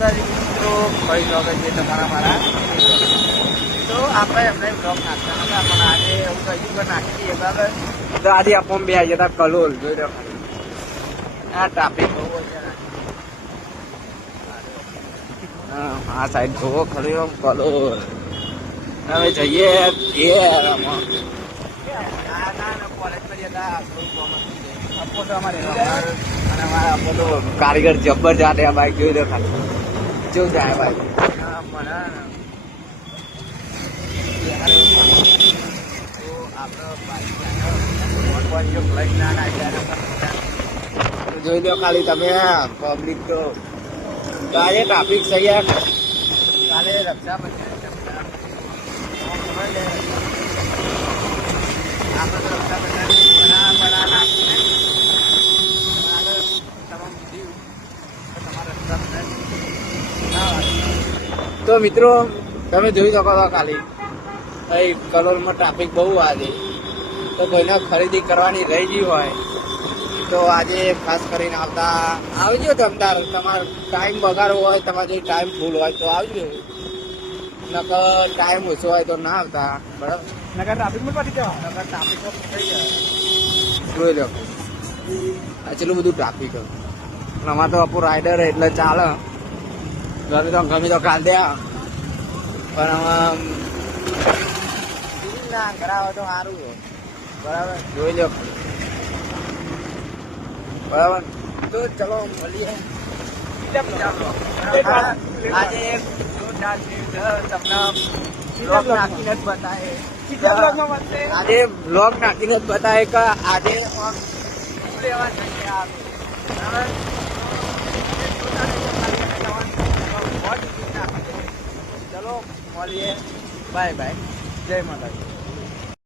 મિત્રો ફરી સ્વાગત છે તમારા મારા. તો આપણે એમને બ્લોગ નાખતા હતા પણ આજે એવું કહ્યું કે નાખી દઈએ બરાબર. તો આજે આપણે બે આવ્યા હતા કલોલ. જોઈ રહ્યો ખાલી આ ટ્રાફિક બહુ હોય છે. હા આ સાઈડ જોવો ખરી આમ કલોલ. હવે જઈએ ઘેર કોલેજમાં જતા આપો તો અમારે અને અમારા આપો તો કારીગર જબ્બર જાતે આ બાઈક જોઈ દો ખાલી કેવું જાય બાઈક જોઈ લો ખાલી તમે પબ્લિક તો આજે ટ્રાફિક થઈ ગયા. કાલે રક્ષાબંધન તો મિત્રો તમે જોઈ શકો છો ખાલી કલોલમાં ટ્રાફિક બહુ આજે. તો કોઈને ખરીદી કરવાની રહી ગઈ હોય તો આજે ખાસ કરીને આવતા આવજો. તમતાર તમારો ટાઈમ બગાડવો હોય, તમારે જો ટાઈમ ફૂલ હોય તો આવજો, નકર ટાઈમ ઓછો હોય તો ના આવતા. બરાબર, નકર ટ્રાફિકમાં પડી જવા, નકર ટ્રાફિકમાં થઈ જાય. જોઈ લો આટલું બધું ટ્રાફિક. અમારે તો અપુ રાઈડર એટલે ચાલે, ગમે તો કાલ દે પણ ના કરાવો તો સારું. બરાબર, જોઈ લો બરાબર. તો ચલો મળીએ આજે એક જોરદાર તમને બ્લોગ નાખીને જ બતાવે. આજે બ્લોગ નાખીને જ બતાવે કે આજે લેવા જઈએ. ચલો મળીએ. Bye bye. જય માતાજી.